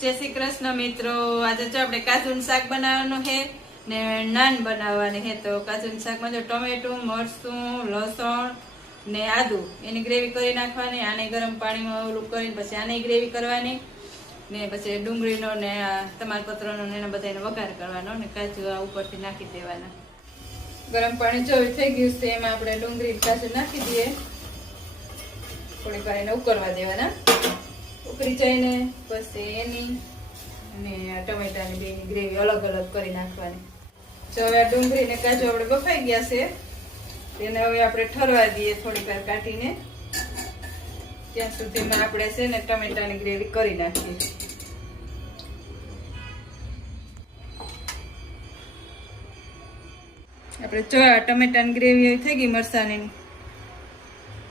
જય શ્રી કૃષ્ણ મિત્રો, આજે જો આપણે કાજુનું શાક બનાવવાનું છે ને નાન બનાવવાની છે. તો કાજુનું શાકમાં જો ટમેટું, મરચું, લસણ ને આદુ એની ગ્રેવી કરી નાખવાની. આને ગરમ પાણીમાં ઓલું કરીને પછી આની ગ્રેવી કરવાની ને પછી ડુંગળીનો ને તમાલપત્રનો ને એના બધાનો વઘાર કરવાનો ને કાજુ આ ઉપરથી નાખી દેવાના. ગરમ પાણી જો થઈ ગયું છે એમાં આપણે ડુંગળી કાજુ નાખી દઈએ. થોડી વાર એને ઉકળવા દેવાના. ઉકળી જઈને પછી એની અને ટમેટાની બેની ગ્રેવી અલગ અલગ કરી નાખવાની. જો હવે આ ડુંગળી ને કાજુ આપણે બફાઈ ગયા છે તેને હવે આપણે ઠરવા દઈએ થોડીક વાર કાઢીને. ત્યાં સુધીમાં આપણે છે ને ટમેટાની ગ્રેવી કરી નાખીએ. આપણે જો ટમેટાની ગ્રેવી થઈ ગઈ મરસાની.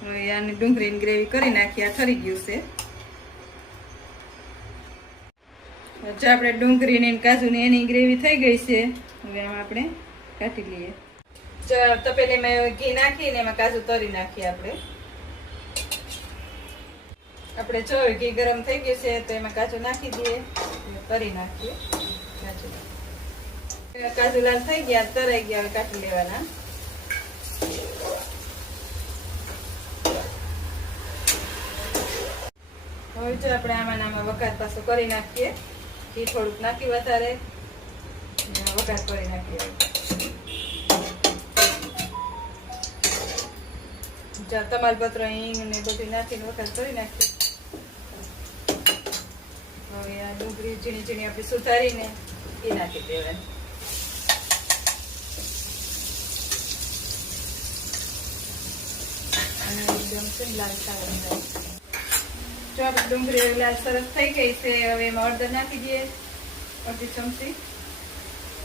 હવે આની ડુંગળીની ગ્રેવી કરી નાખીએ. આ ઠરી ગયું છે. જો આપણે ડુંગળીની કાજુની એની ગ્રેવી થઈ ગઈ છે. હવે આમાં આપણે કાઢી લઈએ. જો તપેલીમાં ઘી નાખીને એમાં કાજુ તરી નાખીએ. આપણે જો ઘી ગરમ થઈ ગયું છે તો એમાં કાજુ નાખી દઈએ, તરી નાખીએ. કાજુ લાલ થઈ ગયા, તરાઈ ગયા, હવે કાઢી લેવાના. હવે જો આપણે આમાં વઘાર પાછો કરી નાખીએ. ઘી થોડુંક નાખી વધારે વઘાર કરી નાખીએ. તમાલપત્ર, હિંગ ને બધું નાખીને વઘાર કરી નાખીએ. હવે આ ડુંગળી ઝીણી ઝીણી આપણે સુધારીને એ નાખી દેવાની. અને એકદમ લાલ સાવન થાય. જો આપણે ડુંગળી લાલ સરસ થઈ ગઈ છે. હવે એમાં હળદર નાખી દઈએ, અડધી ચમચી,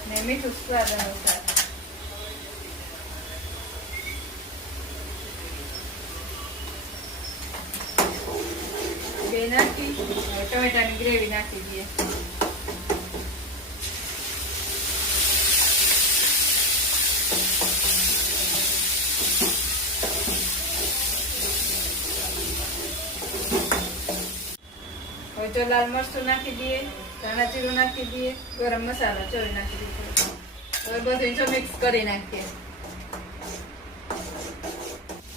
ને મીઠું સ્વાદ અનુસાર. બે નાખી ટમેટાની ગ્રેવી નાખી દઈએ. હવે જો લાલ મરચું નાખી દઈએ, ધાણા જીરું નાખી દઈએ, ગરમ મસાલો ચોરી નાખી દઈએ. હવે બધું જો મિક્સ કરી નાખીએ.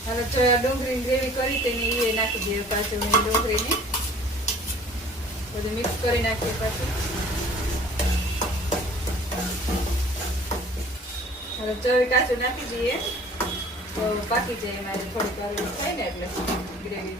હવે જો ડુંગળીની ગ્રેવી કરી તેની એ નાખી દઈએ. પાછું ડુંગળીની બધું મિક્સ કરી નાખીએ. પાછું હવે જો કાચું નાખી દઈએ તો પાકી જાય. મારે થોડીક વાર થાય ને એટલે ગ્રેવી